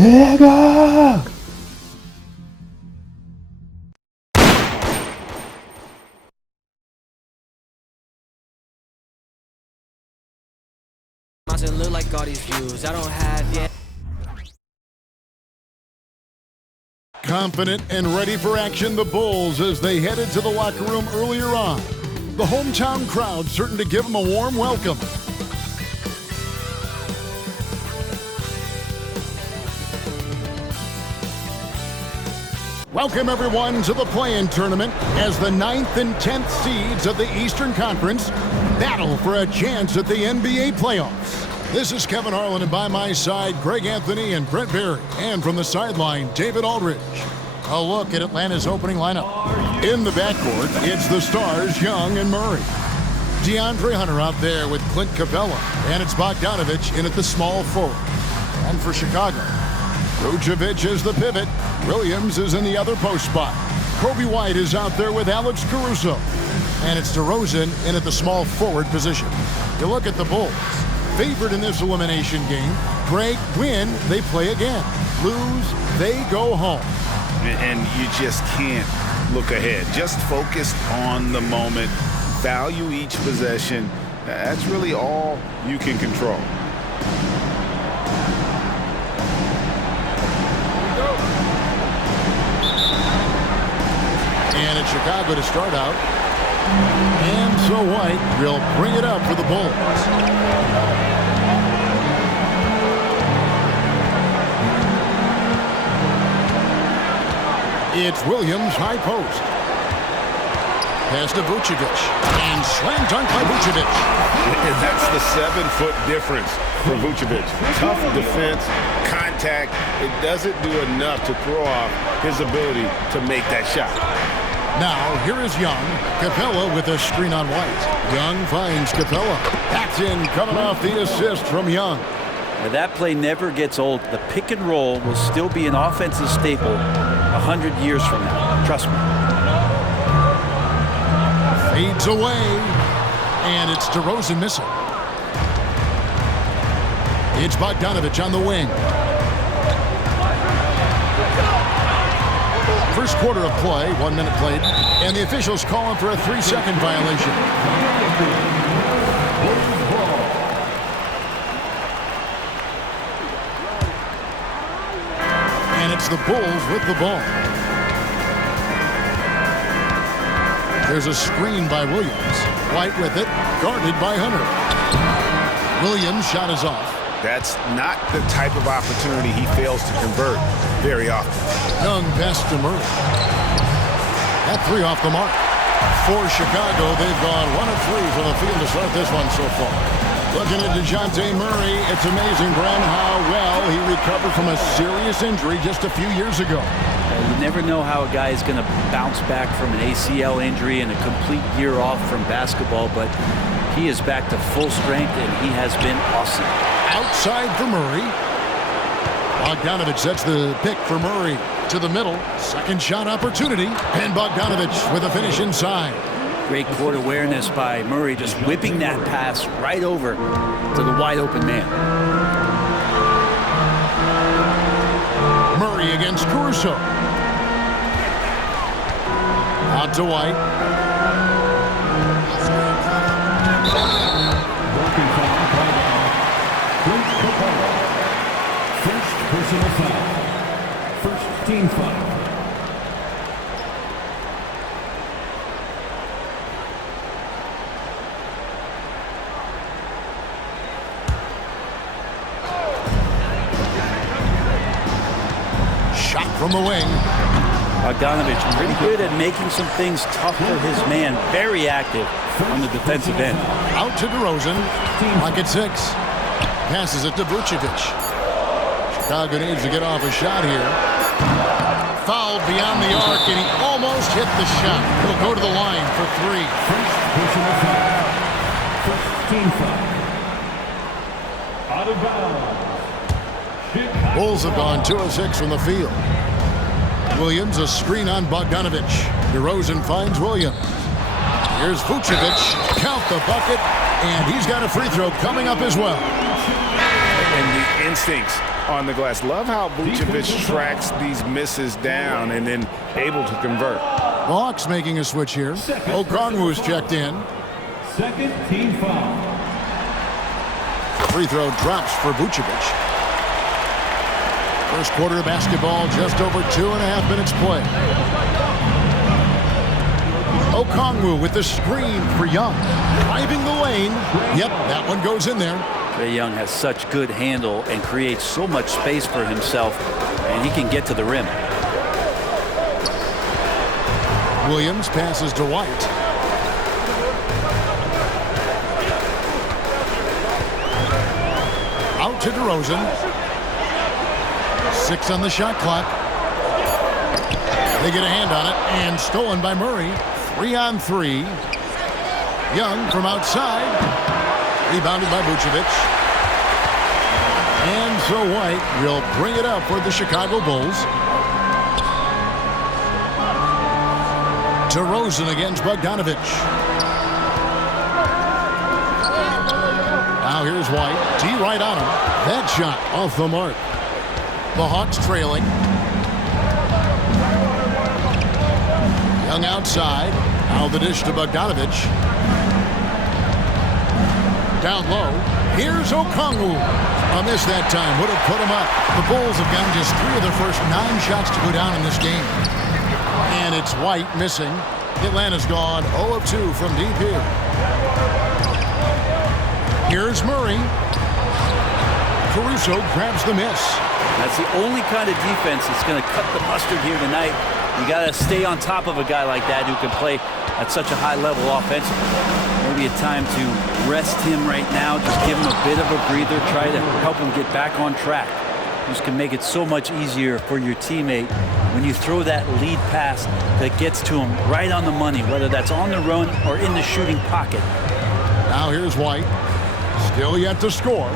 Nigga! Look like all these views I don't have yet. Confident and ready for action, the Bulls as they headed to the locker room earlier on. The hometown crowd certain to give them a warm welcome. Welcome everyone to the play-in tournament as the 9th and 10th seeds of the Eastern Conference battle for a chance at the NBA playoffs. This is Kevin Harlan, and by my side, Greg Anthony and Brent Berry. And from the sideline, David Aldridge. A look at Atlanta's opening lineup. In the backcourt, it's the stars, Young and Murray. DeAndre Hunter out there with Clint Capella. And it's Bogdanovich in at the small forward. And for Chicago, Vucevic is the pivot. Williams is in the other post spot. Kobe White is out there with Alex Caruso. And it's DeRozan in at the small forward position. You look at the Bulls. Favored in this elimination game. Greg, win, they play again. Lose, they go home. And you just can't look ahead. Just focus on the moment. Value each possession. That's really all you can control. And it's Chicago to start out. And so White will bring it up for the Bulls. It's Williams, high post. Pass to Vucevic. And slam dunk by Vucevic. And that's the 7-foot difference for Vucevic. Tough defense, contact. It doesn't do enough to throw off his ability to make that shot. Now, here is Young. Capella with a screen on White. Young finds Capella. That's in, coming off the assist from Young. Now that play never gets old. The pick and roll will still be an offensive staple 100 years from now. Trust me. Fades away. And it's DeRozan missing. It's Bogdanovich on the wing. First quarter of play, 1 minute played, and the officials calling for a 3-second violation. And it's the Bulls with the ball. There's a screen by Williams. White with it, guarded by Hunter. Williams' shot is off. That's not the type of opportunity he fails to convert very often. Young pass to Murray. That three off the mark. For Chicago, they've gone 1 of 3 from the field to start this one so far. Looking at DeJounte Murray, it's amazing, Bren, how well he recovered from a serious injury just a few years ago. You never know how a guy is going to bounce back from an ACL injury and a complete year off from basketball, but he is back to full strength, and he has been awesome. Outside for Murray. Bogdanovich sets the pick for Murray to the middle. Second shot opportunity. And Bogdanovich with a finish inside. Great court awareness by Murray, just whipping that pass right over to the wide open man. Murray against Caruso. Out to White. First personal foul. First team foul. Shot from the wing. Bogdanovich pretty good at making some things tough for his man. Very active on the defensive end. Out to DeRozan. Lock at 6. Passes it to Vucevic. Chicago needs to get off a shot here. Fouled beyond the arc, and he almost hit the shot. He'll go to the line for 3. First personal foul. First team foul. Out of bounds. Bulls have gone 2 of 6 from the field. Williams, a screen on Bogdanovich. DeRozan finds Williams. Here's Vucevic. Count the bucket, and he's got a free throw coming up as well. And the instincts on the glass. Love how Vucevic tracks these misses down and then able to convert. The Hawks making a switch here. Okongwu's checked in. Second team foul. Free throw drops for Vucevic. First quarter of basketball, just over 2.5 minutes play. Okongwu with the screen for Young. Driving the lane. Yep, that one goes in there. Trae Young has such good handle and creates so much space for himself, and he can get to the rim. Williams passes to White. Out to DeRozan. 6 on the shot clock. They get a hand on it, and stolen by Murray. 3 on 3. Young from outside. Rebounded by Vucevic. And so White will bring it up for the Chicago Bulls. DeRozan against Bogdanovic. Now here's White. D right on him. That shot off the mark. The Hawks trailing. Young outside. Now the dish to Bogdanovic. Down low. Here's Okongwu. A miss that time. Would have put him up. The Bulls have gotten just 3 of their first 9 shots to go down in this game. And it's White missing. Atlanta's gone 0 of 2 from deep here. Here's Murray. Caruso grabs the miss. That's the only kind of defense that's going to cut the mustard here tonight. You got to stay on top of a guy like that who can play at such a high level offensively. Maybe a time to rest him right now, just give him a bit of a breather, try to help him get back on track. This can make it so much easier for your teammate when you throw that lead pass that gets to him right on the money, whether that's on the run or in the shooting pocket. Now here's White. Still yet to score.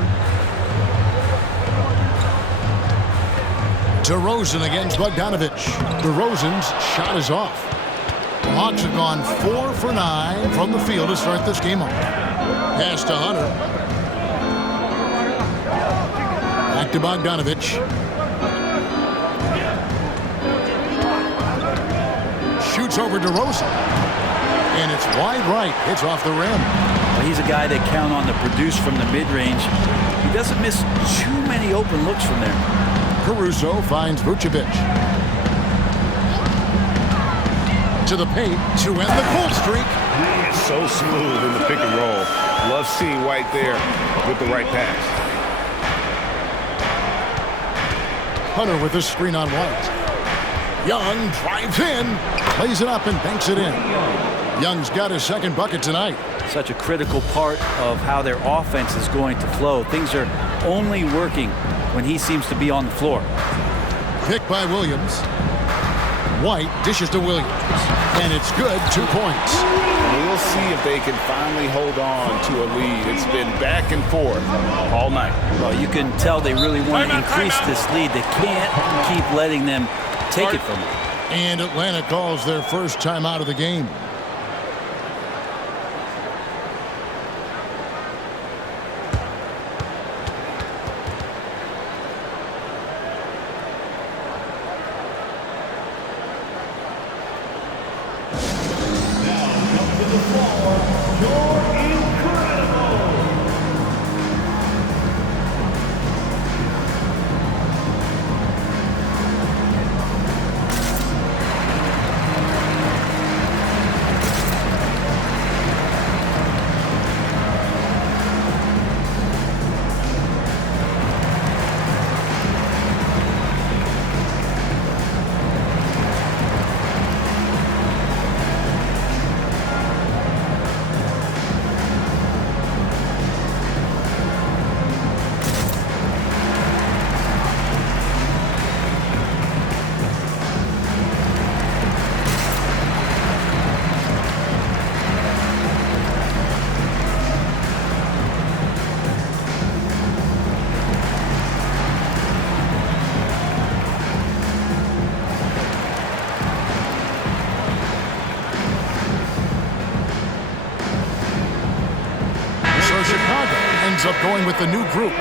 DeRozan against Bogdanovic. DeRozan's shot is off. The Hawks have gone 4 for 9 from the field to start this game off. Pass to Hunter. Back to Bogdanovic. Shoots over DeRozan. And it's wide right. It's off the rim. Well, he's a guy that count on to produce from the mid-range. He doesn't miss too many open looks from there. Caruso finds Vucevic. To the paint to end the cold streak. He is so smooth in the pick and roll. Love seeing White there with the right pass. Hunter with the screen on White. Young drives in, plays it up and banks it in. Young's got his second bucket tonight. Such a critical part of how their offense is going to flow. Things are only working when he seems to be on the floor. Picked by Williams. White dishes to Williams. And it's good, 2 points. We'll see if they can finally hold on to a lead. It's been back and forth all night. Well, you can tell they really want to increase this lead. They can't keep letting them take it from them. And Atlanta calls their first time out of the game. Up going with the new group.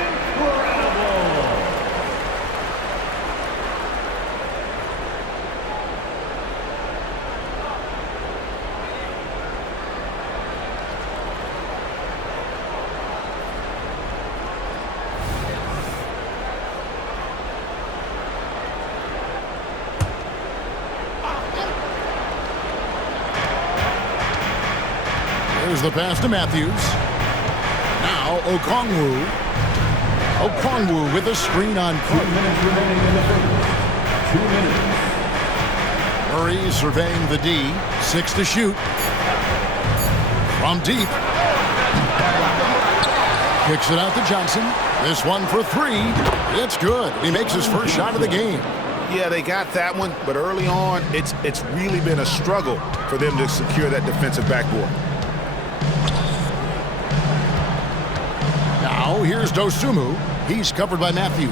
the pass to Matthews. Now Okongwu. Okongwu with a screen on 2 minutes remaining in the first. 2 minutes. Murray surveying the D. 6 to shoot. From deep. Kicks it out to Johnson. This one for 3. It's good. He makes his first shot of the game. Yeah, they got that one, but early on, it's really been a struggle for them to secure that defensive backboard. Now here's Dosunmu. He's covered by Matthews.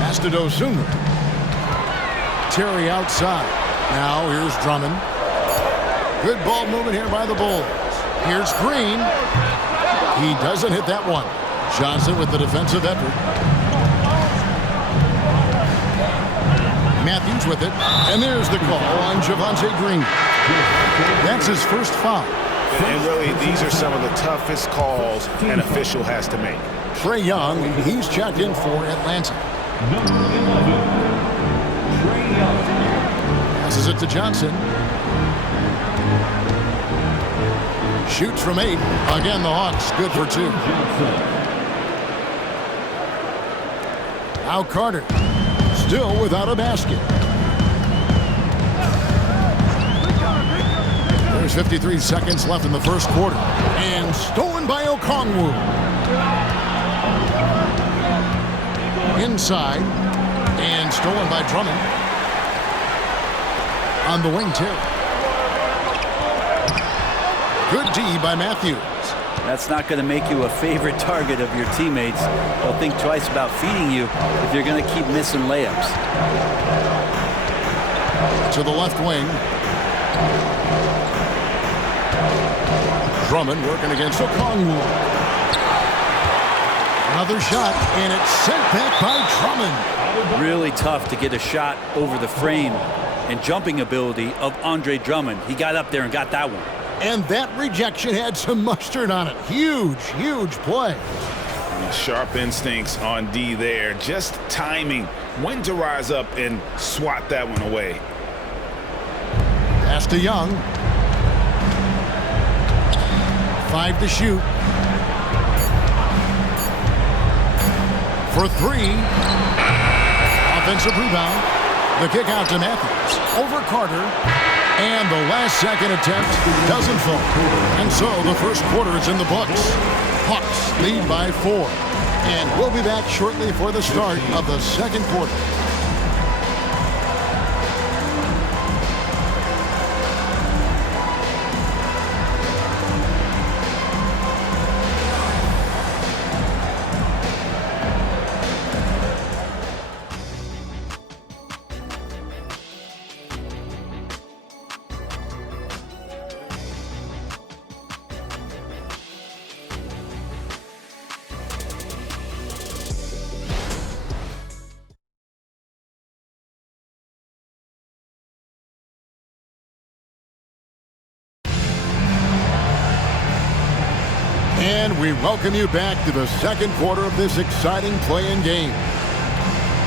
Pass to Dosunmu. Terry outside. Now here's Drummond. Good ball movement here by the Bulls. Here's Green. He doesn't hit that one. Johnson with the defensive effort. Matthews with it. And there's the call on Javonte Green. That's his first foul. And really, these are some of the toughest calls an official has to make. Trae Young, he's checked in for Atlanta. Number 11, Trae Young. Passes it to Johnson. Shoots from 8. Again, the Hawks good for 2. Now Carter. Still without a basket. There's 53 seconds left in the first quarter. And stolen by Okongwu. Inside. And stolen by Drummond. On the wing, too. Good D by Matthews. That's not going to make you a favorite target of your teammates. They'll think twice about feeding you if you're going to keep missing layups. To the left wing. Drummond working against Okongwu. Another shot, and it's sent back by Drummond. Really tough to get a shot over the frame and jumping ability of Andre Drummond. He got up there and got that one. And that rejection had some mustard on it. Huge, huge play. Sharp instincts on D there. Just timing when to rise up and swat that one away. Pass to Young. 5 to shoot. For 3. Offensive rebound. The kick out to Matthews. Over Carter. And the last second attempt doesn't fall. And so the first quarter is in the books. Hawks lead by 4. And we'll be back shortly for the start of the second quarter. And we welcome you back to the second quarter of this exciting play-in game.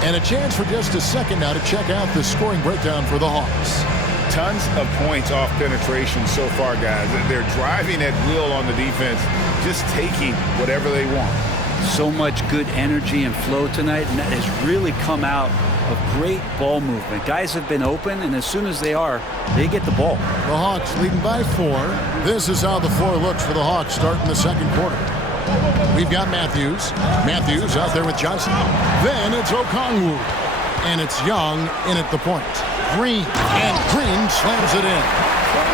And a chance for just a second now to check out the scoring breakdown for the Hawks. Tons of points off penetration so far, guys. They're driving at will on the defense, just taking whatever they want. So much good energy and flow tonight, and that has really come out of great ball movement. Guys have been open, and as soon as they are, they get the ball. The Hawks leading by 4. This is how the floor looks for the Hawks starting the second quarter. We've got Matthews. Matthews out there with Johnson. Then it's Okongwu. And it's Young in at the point. Green. And Green slams it in.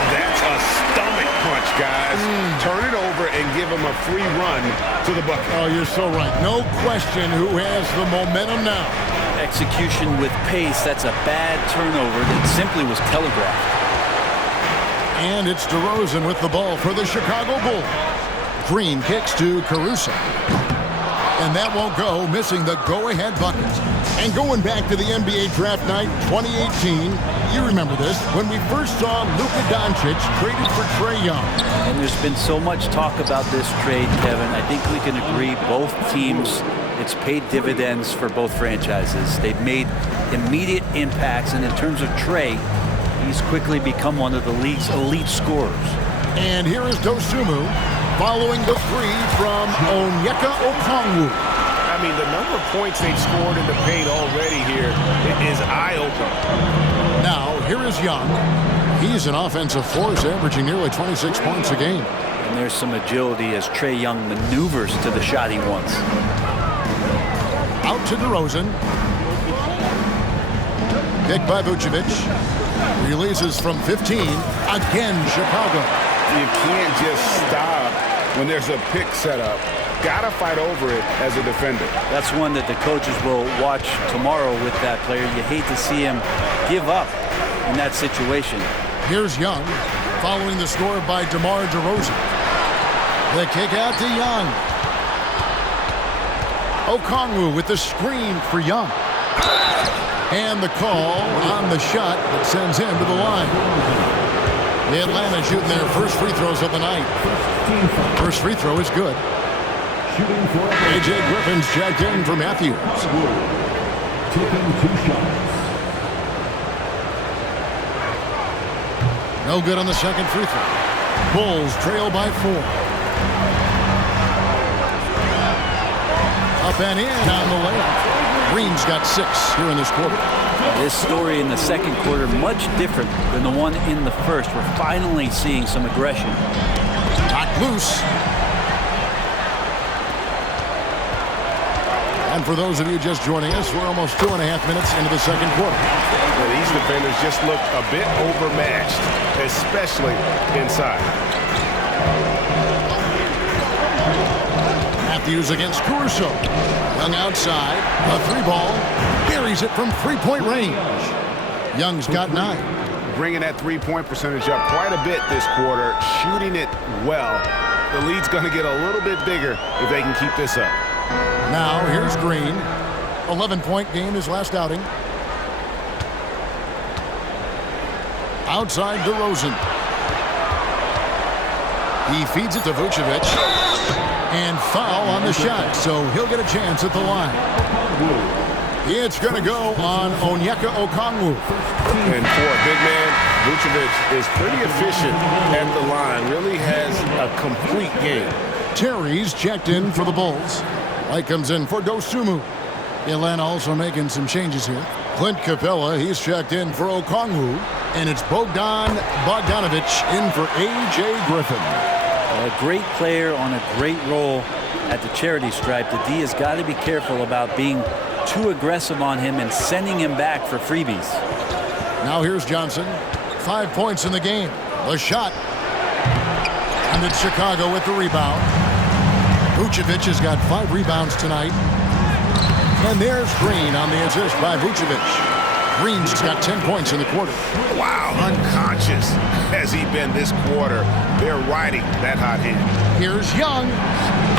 That's a stomach punch, guys. Turn it over and give him a free run to the bucket. Oh, you're so right. No question who has the momentum now. Execution with pace. That's a bad turnover that simply was telegraphed. And it's DeRozan with the ball for the Chicago Bulls. Green kicks to Caruso. And that won't go, missing the go-ahead bucket. And going back to the NBA draft night 2018, you remember this, when we first saw Luka Doncic traded for Trae Young. And there's been so much talk about this trade, Kevin. I think we can agree both teams, it's paid dividends for both franchises. They've made immediate impacts, and in terms of Trae, he's quickly become one of the league's elite scorers. And here is Dosunmu following the three from Onyeka Okongwu. I mean, the number of points they've scored in the paint already here is eye-opening. Now, here is Young. He's an offensive force, averaging nearly 26 points a game. And there's some agility as Trae Young maneuvers to the shot he wants. Out to DeRozan. Picked by Vucevic. Releases from 15. Again, Chicago. You can't just stop when there's a pick set up. Gotta fight over it as a defender. That's one that the coaches will watch tomorrow with that player. You hate to see him give up in that situation. Here's Young, following the score by DeMar DeRozan. The kick out to Young. Okongwu with the screen for Young. And the call on the shot that sends him to the line. The Atlanta shooting their first free throws of the night. First free throw is good. A.J. Griffin's checked in for Matthews. Taking 2 shots. No good on the second free throw. Bulls trail by 4. Up and in on the layup. Green's got 6 here in this quarter. This story in the second quarter much different than the one in the first. We're finally seeing some aggression. Knocked loose. And for those of you just joining us, we're almost 2.5 minutes into the second quarter. Well, these defenders just look a bit overmatched, especially inside. Matthews against Caruso. Young outside. A 3-ball. Buries it from 3-point range. Young's got 9. Bringing that three-point percentage up quite a bit this quarter, shooting it well. The lead's going to get a little bit bigger if they can keep this up. Now, here's Green. 11-point game his last outing. Outside DeRozan. He feeds it to Vucevic. And foul on the shot, so he'll get a chance at the line. It's going to go on Onyeka Okongwu. And for a big man, Vucevic is pretty efficient at the line. Really has a complete game. Terry's checked in for the Bulls. Light comes in for Dosunmu. Atlanta also making some changes here. Clint Capella, he's checked in for Okongwu. And it's Bogdan Bogdanovic in for A.J. Griffin. A great player on a great role at the charity stripe. The D has got to be careful about being too aggressive on him and sending him back for freebies. Now here's Johnson. 5 points in the game. The shot. And it's Chicago with the rebound. Vucevic has got 5 rebounds tonight. And there's Green on the assist by Vucevic. Green's got 10 points in the quarter. Wow, unconscious has he been this quarter. They're riding that hot hand. Here's Young.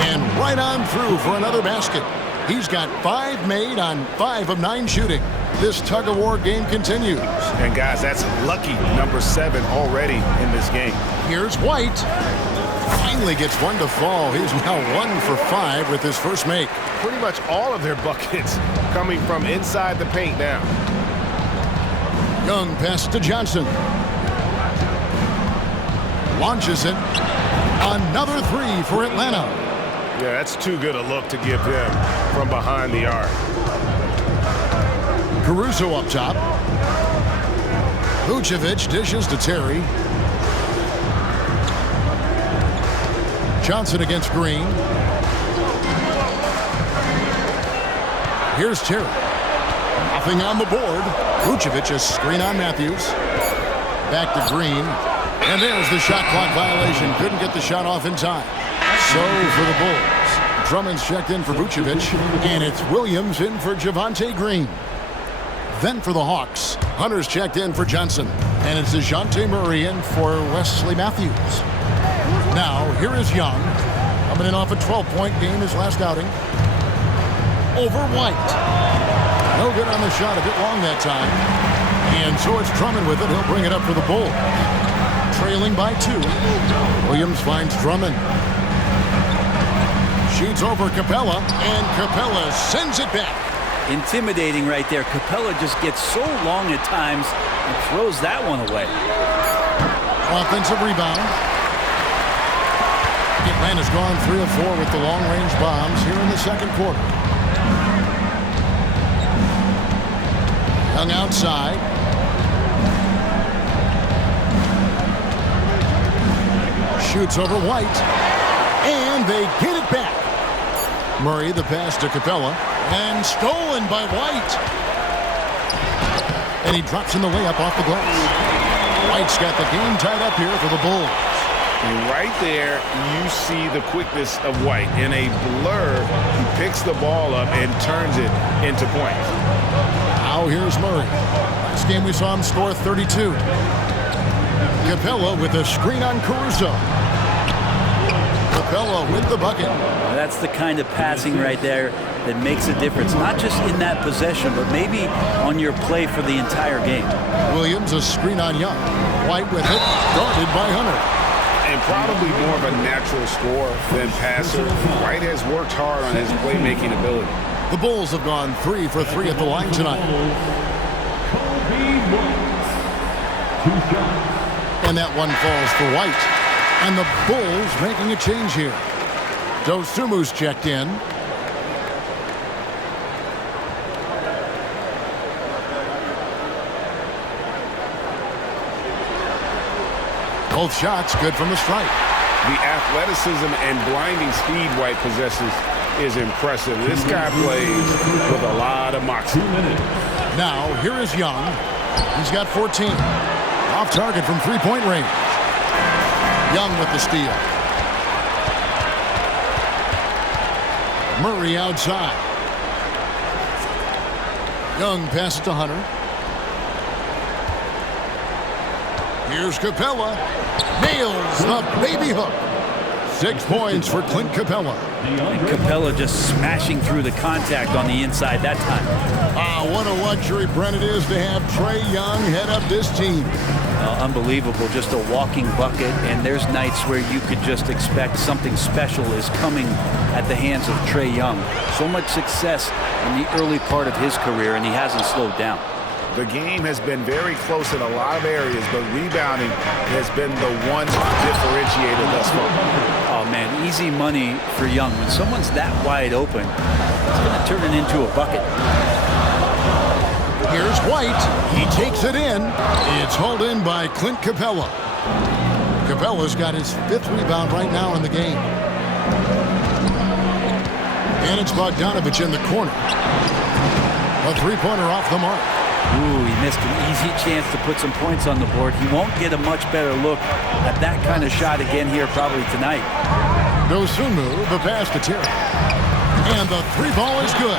And right on through for another basket. He's got 5 made on 5 of 9 shooting. This tug-of-war game continues. And guys, that's lucky number 7 already in this game. Here's White. Finally gets one to fall. He's now 1 for 5 with his first make. Pretty much all of their buckets coming from inside the paint now. Young pass to Johnson. Launches it. Another 3 for Atlanta. Yeah, that's too good a look to give them from behind the arc. Caruso up top. Vucevic dishes to Terry. Johnson against Green. Here's Terry. Nothing on the board. Vucevic a screen on Matthews. Back to Green. And there's the shot clock violation. Couldn't get the shot off in time. So for the Bulls, Drummond's checked in for Vucevic. And it's Williams in for Javonte Green. Then for the Hawks, Hunter's checked in for Johnson. And it's DeJounte Murray in for Wesley Matthews. Now, here is Young. Coming in off a 12-point game his last outing. Over White. No good on the shot, a bit long that time. And so it's Drummond with it. He'll bring it up for the Bulls. Trailing by 2. Williams finds Drummond. Shoots over Capella, and Capella sends it back. Intimidating right there. Capella just gets so long at times and throws that one away. Offensive rebound. Atlanta's gone 3 of 4 with the long-range bombs here in the second quarter. Young outside. Shoots over White. And they get it back. Murray, the pass to Capella. And stolen by White. And he drops in the layup off the glass. White's got the game tied up here for the Bulls. And right there, you see the quickness of White. In a blur, he picks the ball up and turns it into points. Now here's Murray. Last game we saw him score 32. Capella with a screen on Caruso. Capella with the bucket. That's the kind of passing right there that makes a difference, not just in that possession, but maybe on your play for the entire game. Williams, a screen on Young. White with it, guarded by Hunter. And probably more of a natural scorer than passer. White has worked hard on his playmaking ability. The Bulls have gone 3 for 3 at the line tonight. And that one falls for White. And the Bulls making a change here. Dosumu's checked in. Both shots good from the stripe. The athleticism and blinding speed White possesses is impressive. This guy plays with a lot of moxie. Now, here is Young. He's got 14. Off target from three-point range. Young with the steal. Murray outside. Young passes to Hunter. Here's Capella. Nails the baby hook. 6 points for Clint Capella. And Capella just smashing through the contact on the inside that time. What a luxury, Brent, it is to have Trae Young head up this team. Unbelievable, just a walking bucket, and there's nights where you could just expect something special is coming at the hands of Trae Young. So much success in the early part of his career, and he hasn't slowed down. The game has been very close in a lot of areas, but rebounding has been the one differentiator thus far. Oh, man, easy money for Young. When someone's that wide open, it's going to turn it into a bucket. Here's White. He takes it in. It's hauled in by Clint Capella. Capella's got his 5th rebound right now in the game. And it's Bogdanovich in the corner. A three-pointer off the mark. Ooh, he missed an easy chance to put some points on the board. He won't get a much better look at that kind of shot again here probably tonight. Dosunmu, the pass to Terry. And the 3 ball is good.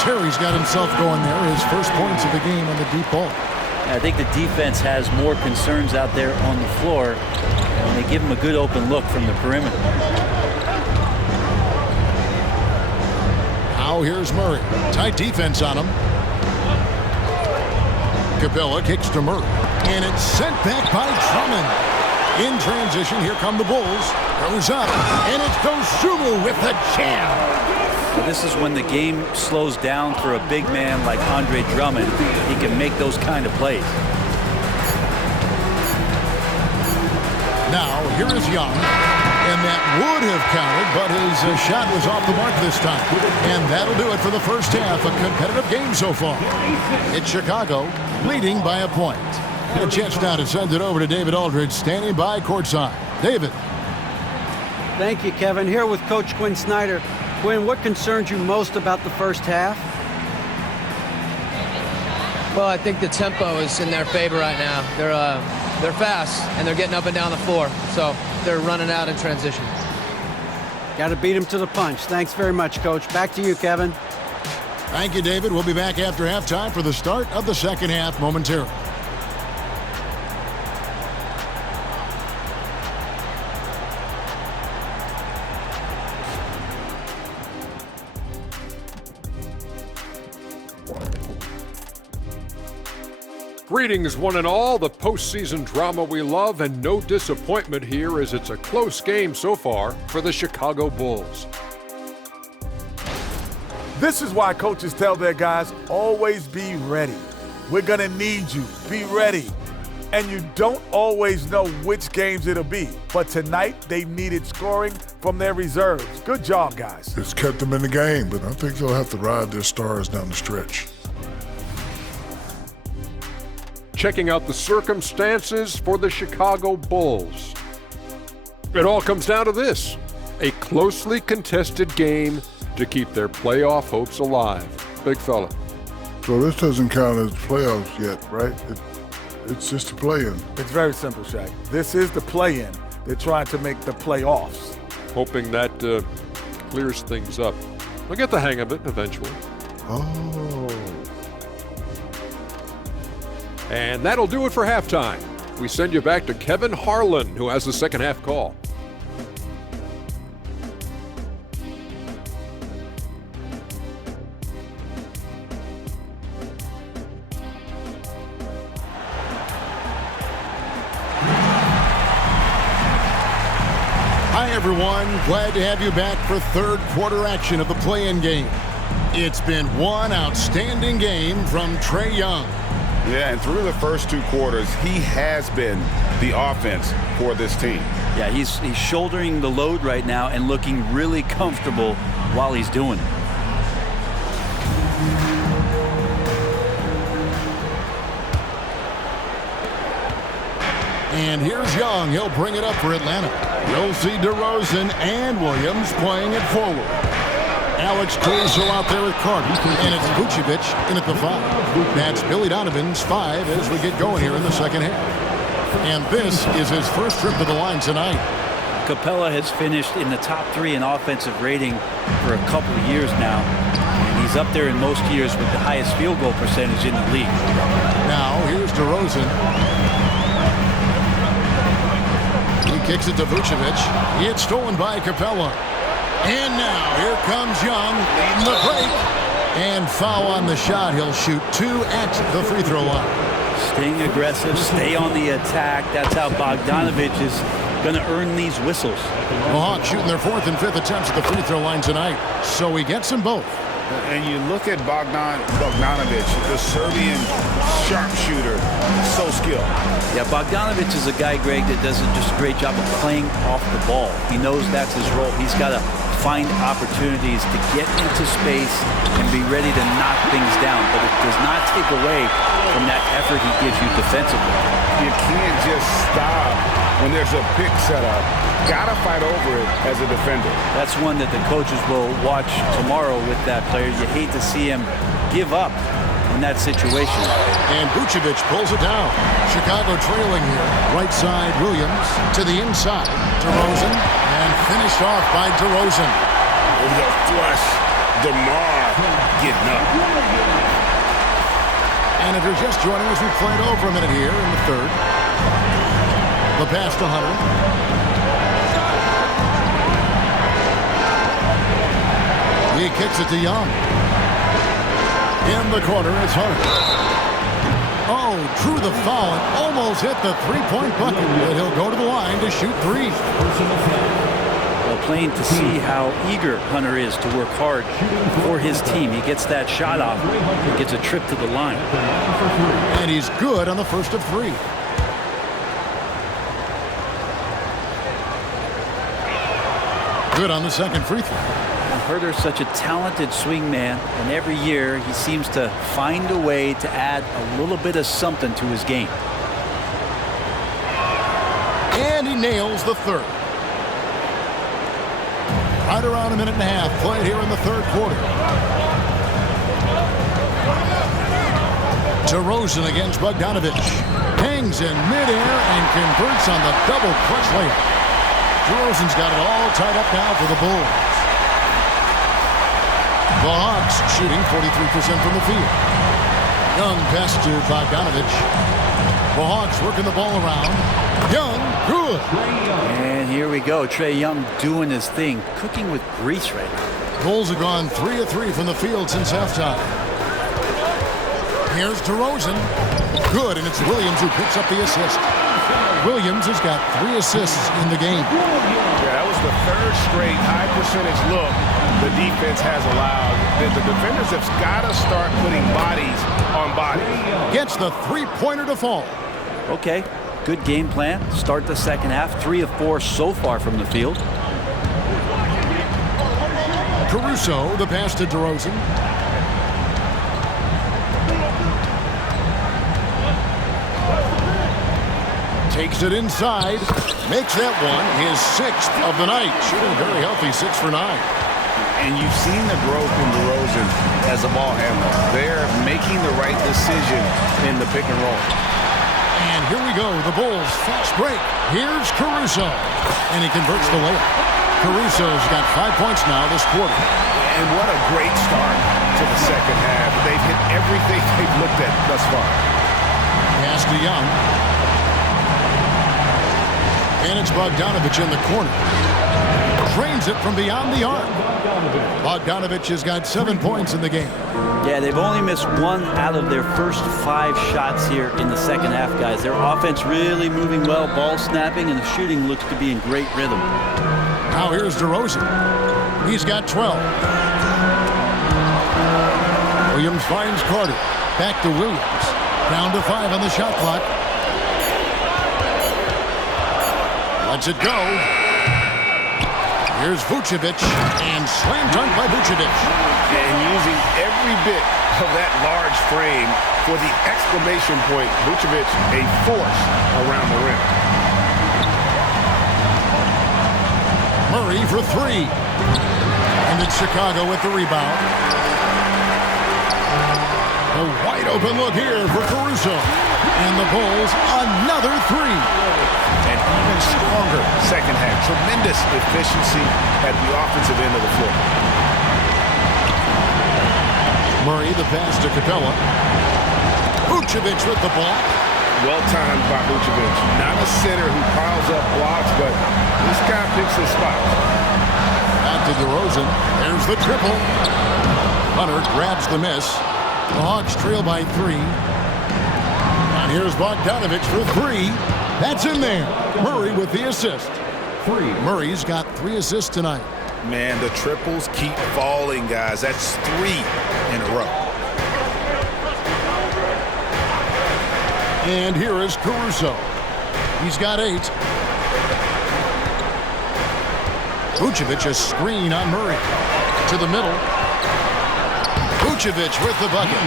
Terry's got himself going there. His first points of the game on the deep ball. I think the defense has more concerns out there on the floor, and they give him a good open look from the perimeter. Now here's Murray. Tight defense on him. Capella kicks to Murray. And it's sent back by Drummond. In transition, here come the Bulls. Goes up. And it's Dosunmu with the jam. Well, this is when the game slows down for a big man like Andre Drummond. He can make those kind of plays. Now, here is Young. And that would have counted, but his shot was off the mark this time. And that'll do it for the first half. A competitive game so far. It's Chicago leading by a point. A chance now to send it over to David Aldridge, standing by courtside. David. Thank you, Kevin. Here with Coach Quinn Snyder. Quinn, what concerns you most about the first half? Well, I think the tempo is in their favor right now. They're fast, and they're getting up and down the floor. So they're running out in transition. Got to beat them to the punch. Thanks very much, Coach. Back to you, Kevin. Thank you, David. We'll be back after halftime for the start of the second half momentarily. Greetings, one and all. The postseason drama we love, and no disappointment here as it's a close game so far for the Chicago Bulls. This is why coaches tell their guys, always be ready. We're going to need you. Be ready. and you don't always know which games it'll be. But tonight, they needed scoring from their reserves. Good job, guys. It's kept them in the game, but I think they'll have to ride their stars down the stretch. Checking out the circumstances for the Chicago Bulls. It all comes down to this: a closely contested game to keep their playoff hopes alive. Big fella. So this doesn't count as playoffs yet, right? It's just a play-in. It's very simple, Shaq. This is the play-in. They're trying to make the playoffs. Hoping that clears things up. We'll get the hang of it eventually. Oh. And that'll do it for halftime. We send you back to Kevin Harlan, who has the second half call. Hi, everyone. Glad to have you back for third quarter action of the play-in game. It's been one outstanding game from Trae Young. Yeah, and through the first two quarters, he has been the offense for this team. Yeah, he's shouldering the load right now and looking really comfortable while he's doing it. And here's Young. He'll bring it up for Atlanta. You'll see DeRozan and Williams playing it forward. Alex Caruso out there with Carter. And it's Vucevic in at the 5. That's Billy Donovan's 5 as we get going here in the second half. And this is his first trip to the line tonight. Capella has finished in the top 3 in offensive rating for a couple of years now. And he's up there in most years with the highest field goal percentage in the league. Now here's DeRozan. He kicks it to Vucevic. It's stolen by Capella. And now here comes Young leading the break. And foul on the shot. He'll shoot 2 at the free throw line. Staying aggressive, stay on the attack. That's how Bogdanovich is going to earn these whistles. The Hawks shooting their 4th and 5th attempts at the free throw line tonight. So he gets them both. And you look at Bogdanovich, the Serbian sharpshooter, so skilled. Yeah, Bogdanovich is a guy, Greg, that does just a great job of playing off the ball. He knows that's his role. He's got to find opportunities to get into space and be ready to knock things down. But it does not take away from that effort he gives you defensively. You can't just stop when there's a pick set up. Gotta fight over it as a defender. That's one that the coaches will watch tomorrow with that player. You hate to see him give up in that situation. And Vucevic pulls it down. Chicago trailing here. Right side, Williams to the inside. DeRozan, and finished off by DeRozan. Over the flush, DeMar getting up. And if you're just joining us, we've played over a minute here in the third. The pass to Hunter. He kicks it to Young. In the corner, it's Hunter. Oh, drew the foul and almost hit the three-point bucket. But he'll go to the line to shoot 3. Well, plain to see how eager Hunter is to work hard for his team. He gets that shot off. He gets a trip to the line. And he's good on the first of 3. Good on the second free throw. Herter's such a talented swing man, and every year he seems to find a way to add a little bit of something to his game. And he nails the third. Right around a minute and a half played here in the third quarter. DeRozan against Bogdanovich. Hangs in midair and converts on the double clutch layup. DeRozan's got it all tied up now for the Bulls. The Hawks shooting 43% from the field. Young pass to Bogdanovich. The Hawks working the ball around. Young, good. And here we go. Trae Young doing his thing, cooking with grease right now. Bulls have gone 3 of 3 from the field since halftime. Here's DeRozan. Good, and it's Williams who picks up the assist. Williams has got 3 assists in the game. Yeah, that was the third straight high percentage look the defense has allowed. The defenders have got to start putting bodies on bodies. Gets the three-pointer to fall. Okay, good game plan. Start the second half. 3 of 4 so far from the field. Caruso, the pass to DeRozan. Takes it inside. Makes that one his 6th of the night. Shooting very healthy, 6 for 9. And you've seen the growth in DeRozan as a ball handler. They're making the right decision in the pick and roll. And here we go, the Bulls fast break. Here's Caruso, and he converts the layup. Caruso's got 5 points now this quarter. And what a great start to the second half. They've hit everything they've looked at thus far. Pass to Young. And it's Bogdanovich in the corner. Trains it from beyond the arc. Bogdanovich has got 7 points in the game. Yeah, they've only missed 1 out of their first 5 shots here in the second half, guys. Their offense really moving well, ball snapping, and the shooting looks to be in great rhythm. Now here's DeRozan. He's got 12. Williams finds Carter. Back to Williams. Down to 5 on the shot clock. Lets it go. Here's Vucevic, and slam dunk by Vucevic. And using every bit of that large frame for the exclamation point, Vucevic, a force around the rim. Murray for 3. And it's Chicago with the rebound. A wide open look here for Caruso. And the Bulls, another 3. An even stronger second half. Tremendous efficiency at the offensive end of the floor. Murray, the pass to Capella. Vucevic with the block. Well timed by Vucevic. Not a center who piles up blocks, but this guy picks his spot. Back to DeRozan. There's the triple. Hunter grabs the miss. The Hawks trail by 3. And here's Bogdanovich for 3. That's in there. Murray with the assist. Murray's got 3 assists tonight. Man, the triples keep falling, guys. That's 3 in a row. And here is Caruso. He's got 8. Vucevic a screen on Murray. To the middle. Vucevic with the bucket.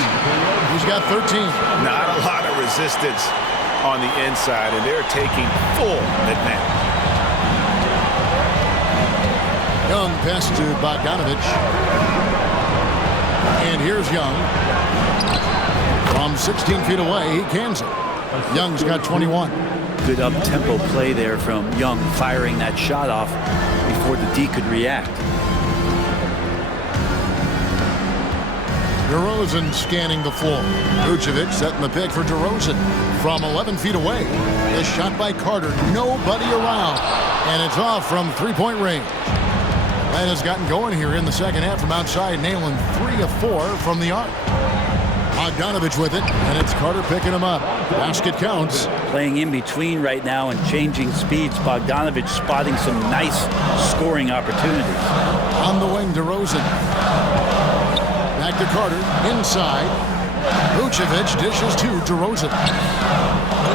He's got 13. Not a lot of resistance on the inside, and they're taking full advantage. Young pass to Bogdanovich. And here's Young. From 16 feet away, he cans it. Young's got 21. Good up-tempo play there from Young, firing that shot off before the D could react. DeRozan scanning the floor. Vucevic setting the pick for DeRozan from 11 feet away. The shot by Carter. Nobody around. And it's off from three-point range. That has gotten going here in the second half from outside, nailing 3 of 4 from the arc. Bogdanovich with it, and it's Carter picking him up. Basket counts. Playing in between right now and changing speeds. Bogdanovich spotting some nice scoring opportunities. On the wing, DeRozan. Back to Carter, inside. Vucevic dishes to DeRozan.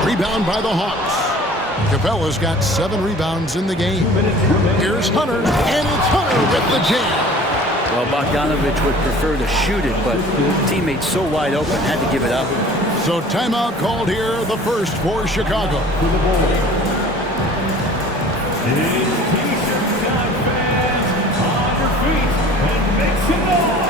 Rebound by the Hawks. Capella's got 7 rebounds in the game. Here's Hunter, and it's Hunter with the jam. Well, Bogdanovich would prefer to shoot it, but teammates so wide open, had to give it up. So timeout called here, the first for Chicago. T-shirt time, fans. On your feet and make some noise.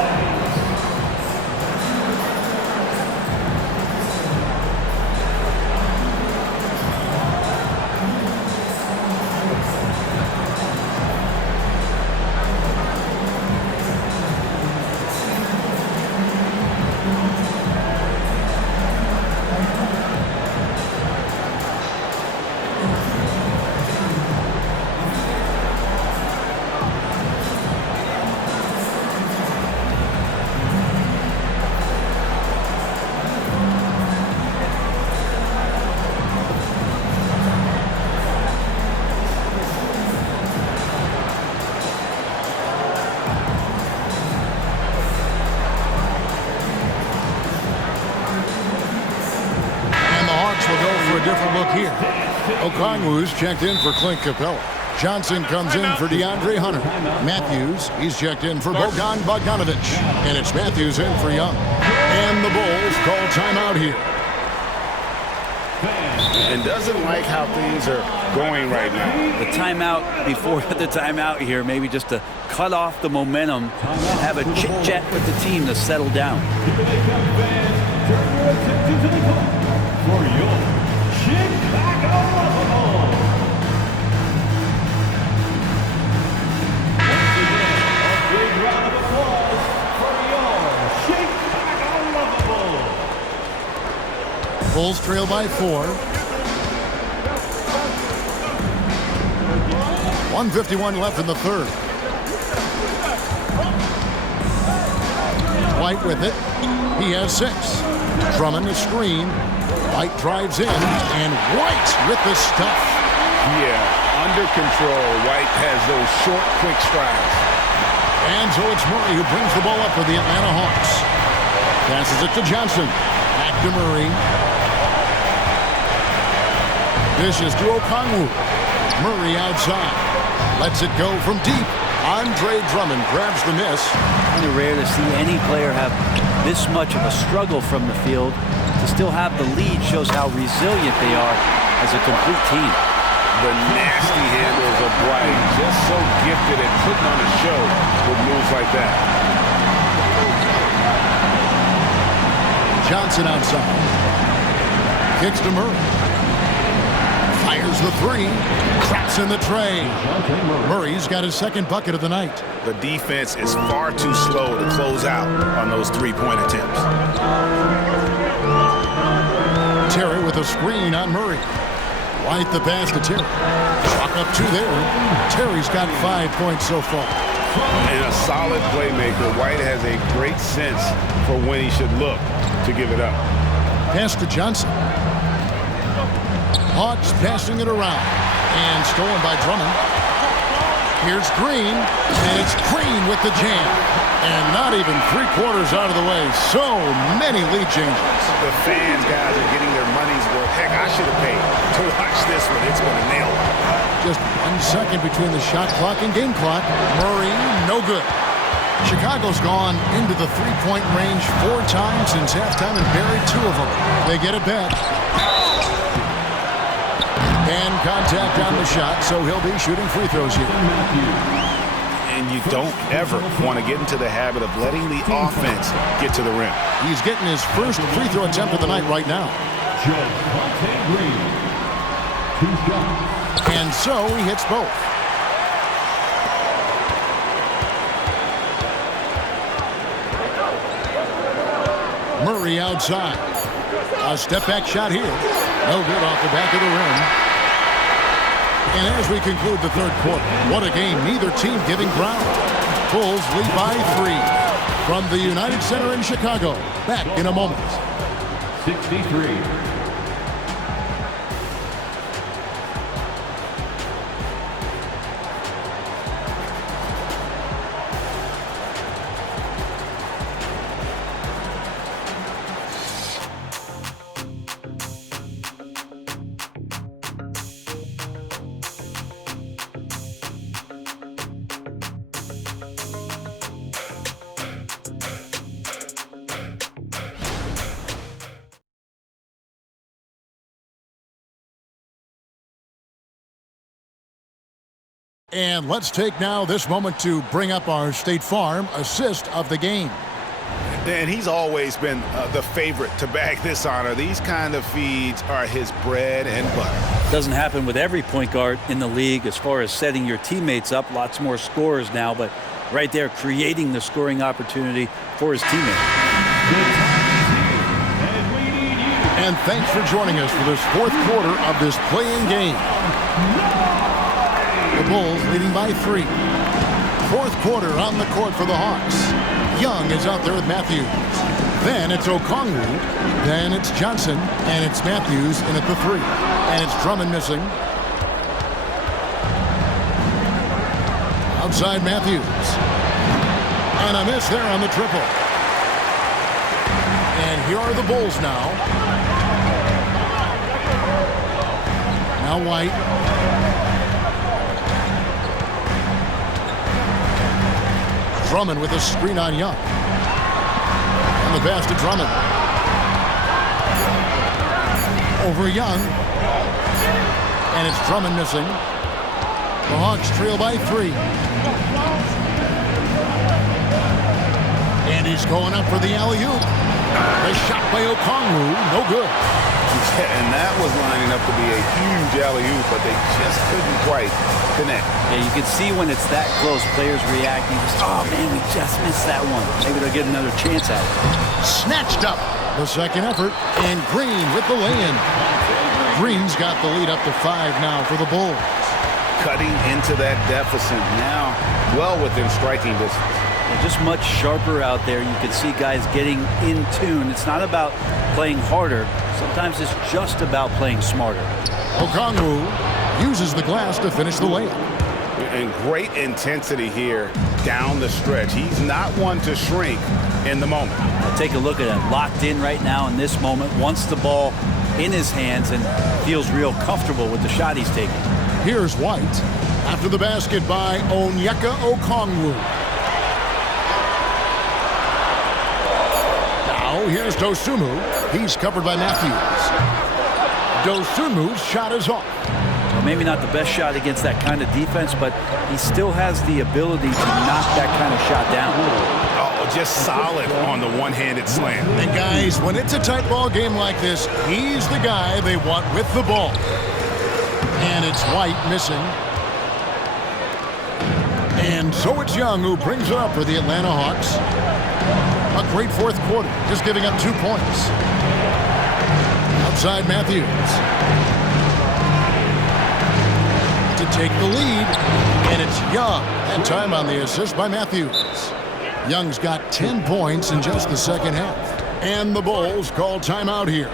Okongwu's checked in for Clint Capella. Johnson comes in for DeAndre Hunter. Matthews, he's checked in for Bogdan Bogdanovic. And it's Matthews in for Young. And the Bulls call timeout here. And doesn't like how things are going right now. The timeout before the timeout here, maybe just to cut off the momentum and have a chit-chat with the team to settle down. Turn your attention to the call for your Chicago Bulls. Once again, a big round of applause for your Chicago Bulls. Bulls trail by 4. 1:51 left in the third. White with it. He has 6. Drummond a screen. White drives in, and White with the stuff. Yeah, under control. White has those short, quick strides. And so it's Murray who brings the ball up for the Atlanta Hawks. Passes it to Johnson. Back to Murray. Dishes to Okongwu. Murray outside. Lets it go from deep. Andre Drummond grabs the miss. Kind of rare to see any player have this much of a struggle from the field. To still have the lead shows how resilient they are as a complete team. The nasty handles of White, just so gifted at putting on a show with moves like that. Johnson outside. Kicks to Murray. Fires the 3. Traps in the tray. Murray's got his second bucket of the night. The defense is far too slow to close out on those three-point attempts. Terry with a screen on Murray. White the pass to Terry. Chalk up 2 there. Terry's got 5 points so far. And a solid playmaker. White has a great sense for when he should look to give it up. Pass to Johnson. Hawks passing it around. And stolen by Drummond. Here's Green. And it's Green with the jam. And not even 3/4 out of the way. So many lead changes. The fans, guys, are getting their money's worth. Heck, I should have paid to watch this one. It's been a nail. Just 1 second between the shot clock and game clock. Murray, no good. Chicago's gone into the 3-point range 4 times since halftime and buried 2 of them. They get it back. And contact on the shot, so he'll be shooting free throws here. And you don't ever want to get into the habit of letting the offense get to the rim. He's getting his first free throw attempt of the night right now. Green. 2 shots. And so he hits both. Murray outside. A step-back shot here. No good off the back of the rim. And as we conclude the third quarter, what a game. Neither team giving ground. Bulls lead by 3 from the United Center in Chicago. Back in a moment. 63. And let's take now this moment to bring up our State Farm assist of the game. And he's always been the favorite to bag this honor. These kind of feeds are his bread and butter. Doesn't happen with every point guard in the league as far as setting your teammates up. Lots more scorers now, but right there creating the scoring opportunity for his teammates. And thanks for joining us for this 4th quarter of this play-in game. The Bulls leading by 3. 4th quarter on the court for the Hawks. Young is out there with Matthews. Then it's Okongwu. Then it's Johnson. And it's Matthews in at the 3. And it's Drummond missing. Outside Matthews. And a miss there on the triple. And here are the Bulls now. Now White. Drummond with a screen on Young. And the pass to Drummond. Over Young. And it's Drummond missing. The Hawks trail by 3. And he's going up for the alley-oop. The shot by Okongwu, no good. And that was lining up to be a huge alley-oop, but they just couldn't quite connect. Yeah, you can see when it's that close, players reacting. Just, oh, man, we just missed that one. Maybe they'll get another chance at it. Snatched up. The second effort, and Green with the lay-in. Green's got the lead up to 5 now for the Bulls. Cutting into that deficit now, well within striking distance. They're just much sharper out there. You can see guys getting in tune. It's not about playing harder. Sometimes it's just about playing smarter. Okongwu uses the glass to finish the layup. And great intensity here down the stretch. He's not one to shrink in the moment. Now take a look at him. Locked in right now in this moment. Wants the ball in his hands and feels real comfortable with the shot he's taking. Here's White after the basket by Onyeka Okongwu. Now here's Dosunmu. He's covered by Matthews. Dosunmu's shot is off. Well, maybe not the best shot against that kind of defense, but he still has the ability to knock that kind of shot down. Oh, just solid on the one-handed slam. And guys, when it's a tight ball game like this, he's the guy they want with the ball. And it's White missing. And so it's Young who brings it up for the Atlanta Hawks. A great fourth quarter, just giving up 2 points. Outside Matthews. To take the lead, and it's Young. That time on the assist by Matthews. Young's got 10 points in just the second half. And the Bulls call timeout here.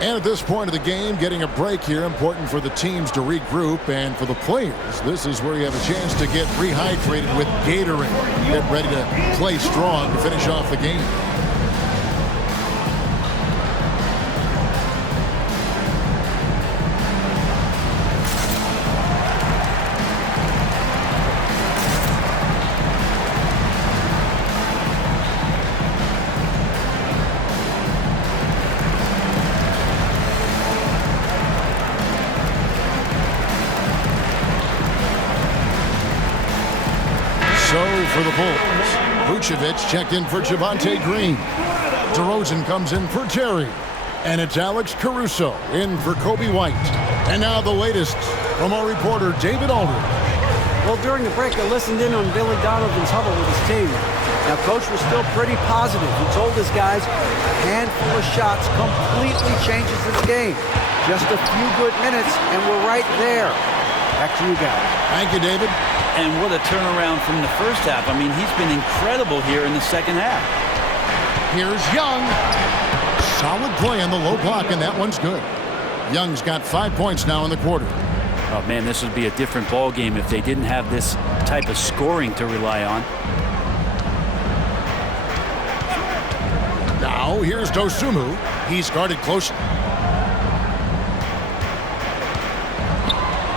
And at this point of the game, getting a break here, important for the teams to regroup, and for the players, this is where you have a chance to get rehydrated with Gatorade. Get ready to play strong to finish off the game. For the Bulls, Vucevic checked in for Javonte Green. DeRozan comes in for Terry. And it's Alex Caruso in for Kobe White. And now the latest from our reporter, David Aldridge. Well, during the break, I listened in on Billy Donovan's huddle with his team. Now, Coach was still pretty positive. He told his guys a handful of shots completely changes this game. Just a few good minutes, and we're right there. Back to you guys. Thank you, David. And what a turnaround from the first half. I mean, he's been incredible here in the second half. Here's Young. Solid play on the low block, and that one's good. Young's got 5 points now in the quarter. Oh, man, this would be a different ball game if they didn't have this type of scoring to rely on. Now, here's Dosunmu. He's guarded closely.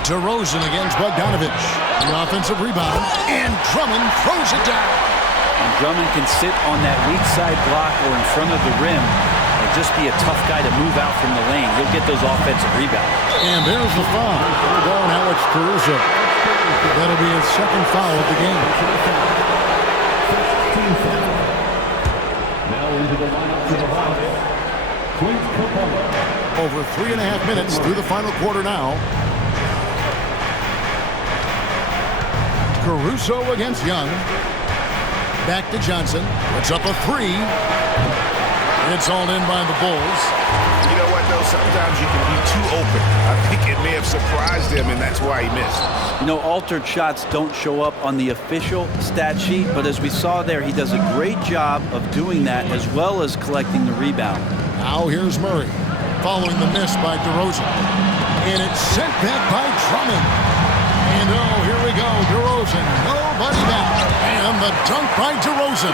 DeRozan against Bogdanovich. The offensive rebound, and Drummond throws it down. And Drummond can sit on that weak side block or in front of the rim and just be a tough guy to move out from the lane. He'll get those offensive rebounds. And there's the foul. We're going Alex Caruso. That'll be his second foul of the game. Now into the lineup for the Hawks. Over 3.5 minutes through the final quarter now. Caruso against Young. Back to Johnson. It's up a 3. It's all in by the Bulls. You know what, though? Sometimes you can be too open. I think it may have surprised him, and that's why he missed. You know, altered shots don't show up on the official stat sheet, but as we saw there, he does a great job of doing that as well as collecting the rebound. Now here's Murray, following the miss by DeRozan. And it's sent back by Drummond. And oh, here we go, DeRozan, nobody back. And the dunk by DeRozan.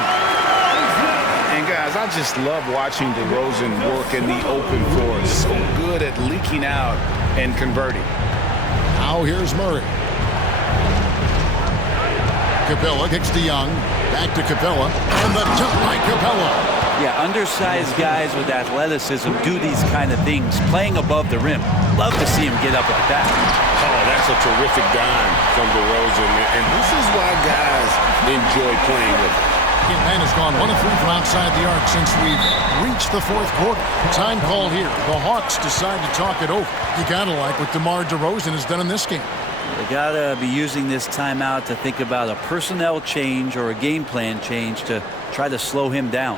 And guys, I just love watching DeRozan work in the open floor. So good at leaking out and converting. Now here's Murray. Capella kicks to Young. Back to Capella. And the jump by Capella. Yeah, undersized guys with athleticism do these kind of things, playing above the rim. Love to see him get up like that. Oh, that's a terrific dime from DeRozan. And this is why guys enjoy playing with him. Man has gone 1 of 3 from outside the arc since we've reached the 4th quarter. Time call here. The Hawks decide to talk it over. You gotta like what DeMar DeRozan has done in this game. They gotta be using this timeout to think about a personnel change or a game plan change to try to slow him down.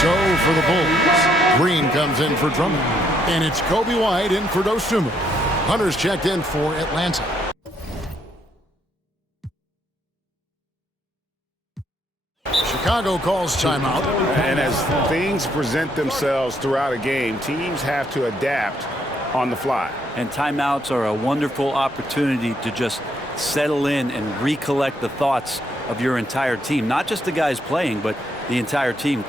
So for the Bulls, Green comes in for Drummond. And it's Kobe White in for Dosunmu. Hunter's checked in for Atlanta. Chicago calls timeout. And as things present themselves throughout a game, teams have to adapt on the fly. And timeouts are a wonderful opportunity to just settle in and recollect the thoughts of your entire team. Not just the guys playing, but the entire team.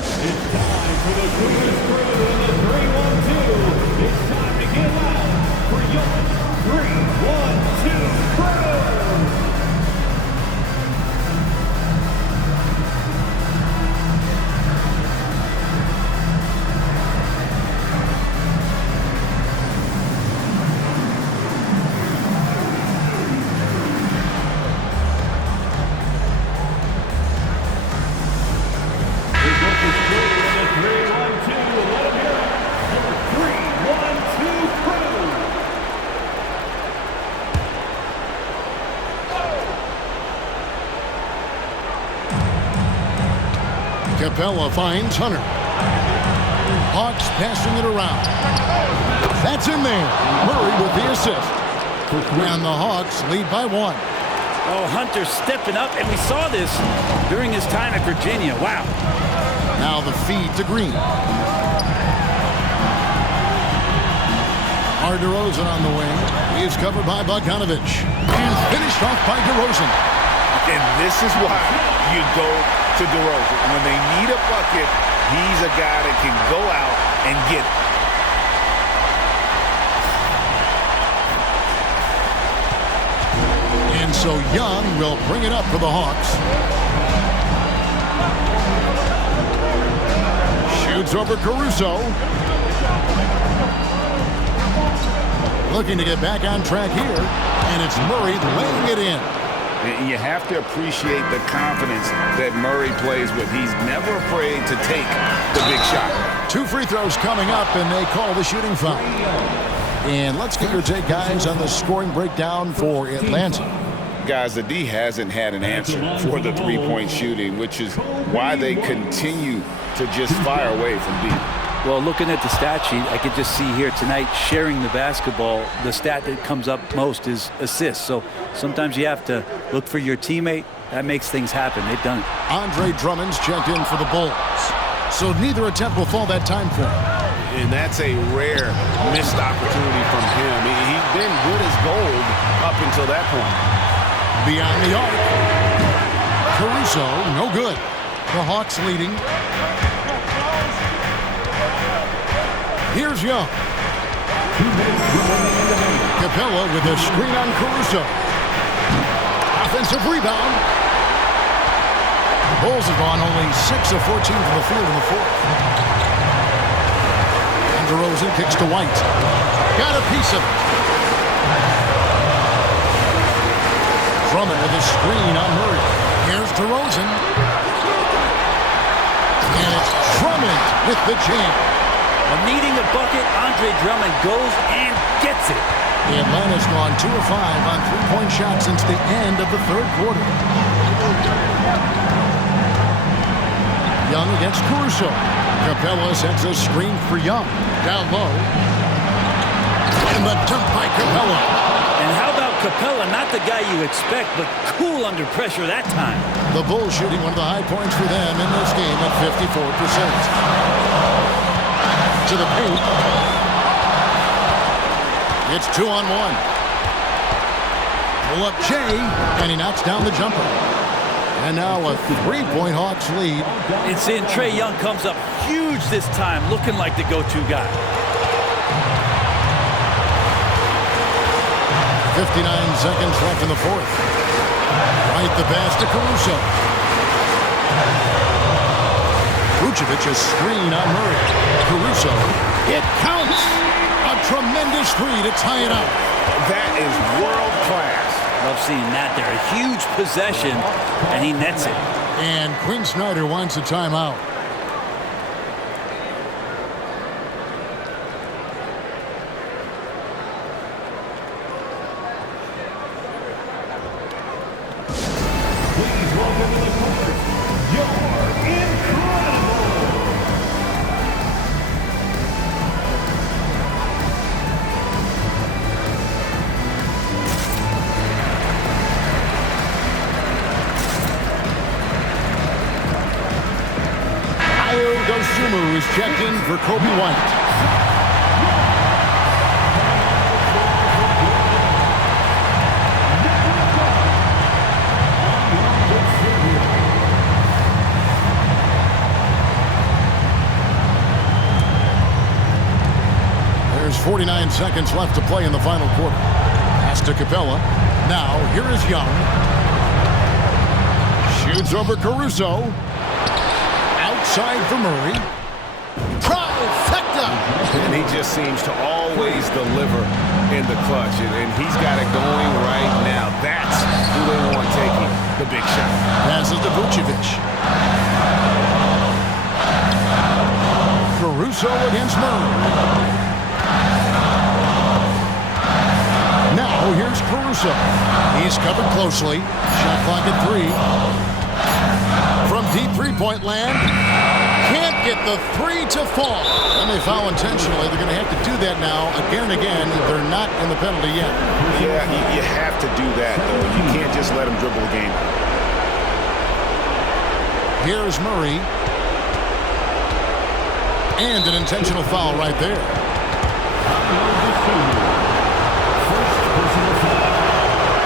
It's time for the Cougars crew in the 3-1-2. It's time to get loud for your 3-1-2 crew. Capella finds Hunter. Hawks passing it around. That's in there. Murray with the assist. And the Hawks lead by 1. Oh, Hunter stepping up, and we saw this during his time at Virginia. Wow. Now the feed to Green. DeRozan on the wing. He is covered by Bogdanovich. And finished off by DeRozan. And this is why you go to DeRozan. When they need a bucket, he's a guy that can go out and get it. And so Young will bring it up for the Hawks. Shoots over Caruso. Looking to get back on track here. And it's Murray laying it in. You have to appreciate the confidence that Murray plays with. He's never afraid to take the big shot. 2 free throws coming up, and they call the shooting foul. And let's get your take, guys, on the scoring breakdown for Atlanta. Guys, the D hasn't had an answer for the three-point shooting, which is why they continue to just fire away from deep. Well, looking at the stat sheet, I could just see here tonight sharing the basketball. The stat that comes up most is assists. So sometimes you have to look for your teammate. That makes things happen. They've done it. Andre Drummond's checked in for the Bulls. So neither attempt will fall that time for him. And that's a rare missed opportunity from him. He'd been good as gold up until that point. Beyond the arc. Caruso, no good. The Hawks leading. Here's Young. Capella with a screen on Caruso. Offensive rebound. The Bulls have gone only 6 of 14 from the field in the 4th. And DeRozan kicks to White. Got a piece of it. Drummond with a screen on Murray. DeRozan. And it's Drummond with the jam. Well, needing a bucket, Andre Drummond goes and gets it. Atlanta's gone 2 of 5 on three-point shots since the end of the third quarter. Young against Caruso. Capella sets a screen for Young. Down low. And the dunk by Capella. And how about Capella? Not the guy you expect, but cool under pressure that time. The Bulls shooting one of the high points for them in this game at 54%. To the paint. It's 2-on-1. Pull up Jay, and he knocks down the jumper. And now a three-point Hawks lead. It's in. Trae Young comes up huge this time, looking like the go-to guy. 59 seconds left in the fourth. Right the pass to Caruso. Vucevic's screen on Murray. Caruso. It counts. A tremendous three to tie it up. That is world class. Love seeing that there. A huge possession, and he nets it. And Quinn Snyder wants a timeout. Please welcome to the court, your incredible. Ayo Dosunmu is checked in for Kobe White. There's 49 seconds left to play in the final quarter. Pass to Capella. Now, here is Young. Shoots over Caruso. Outside for Murray. Trifecta! And he just seems to always deliver in the clutch. And he's got it going right now. That's who they want taking the big shot. Passes to Vucevic. Caruso against Murray. Now here's Caruso. He's covered closely. Shot clock at 3. From deep three-point land. Can't get the three to fall. And they foul intentionally. They're going to have to do that now again and again. They're not in the penalty yet. Yeah, you have to do that, though. You can't just let him dribble the game. Here's Murray. And an intentional foul right there.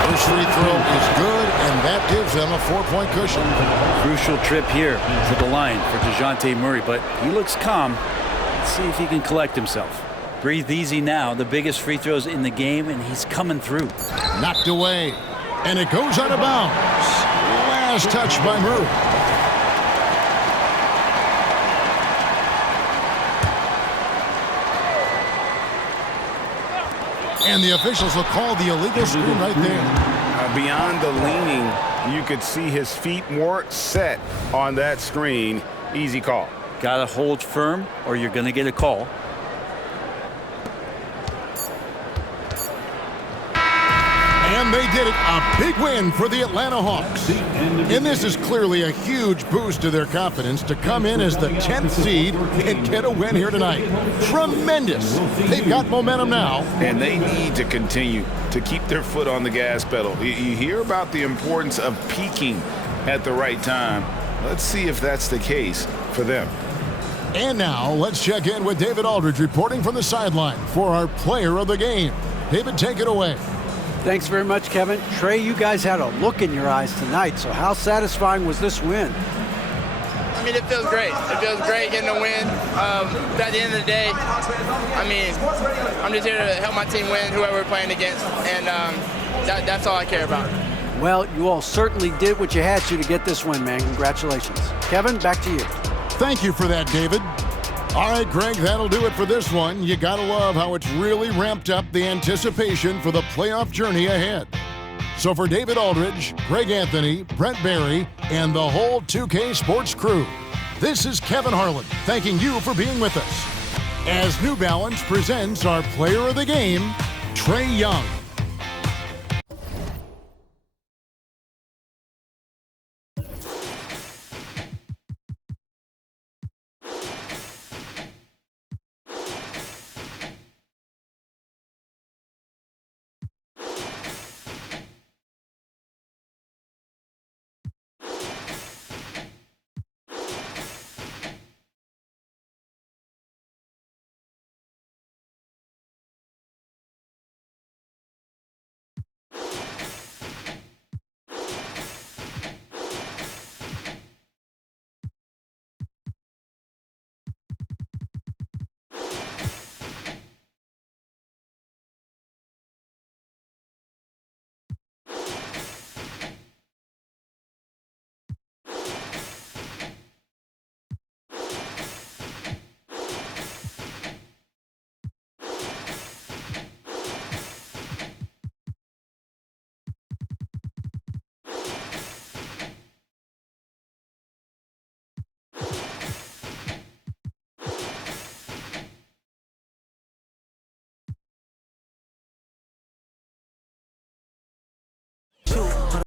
First free throw is good, and that gives them a 4-point cushion. Crucial trip here to the line for DeJounte Murray, but he looks calm. Let's see if he can collect himself. Breathe easy now. The biggest free throws in the game, and he's coming through. Knocked away, and it goes out of bounds. Last touch by Murray. And the officials will call the illegal screen right there. Beyond the leaning, you could see his feet more set on that screen. Easy call. Gotta hold firm, or you're gonna get a call. And they did it. A big win for the Atlanta Hawks. And this is clearly a huge boost to their confidence to come in as the 10th seed and get a win here tonight. Tremendous. They've got momentum now. And they need to continue to keep their foot on the gas pedal. You hear about the importance of peaking at the right time. Let's see if that's the case for them. And now let's check in with David Aldridge reporting from the sideline for our player of the game. David, take it away. Thanks very much, Kevin. Trae, you guys had a look in your eyes tonight, so how satisfying was this win? I mean, it feels great. It feels great getting a win. But at the end of the day, I mean, I'm just here to help my team win, whoever we're playing against, and that's all I care about. Well, you all certainly did what you had to get this win, man. Congratulations. Kevin, back to you. Thank you for that, David. All right, Greg, that'll do it for this one. You gotta love how it's really ramped up the anticipation for the playoff journey ahead. So for David Aldridge, Greg Anthony, Brent Barry, and the whole 2K Sports crew, this is Kevin Harlan thanking you for being with us as New Balance presents our player of the game, Trae Young.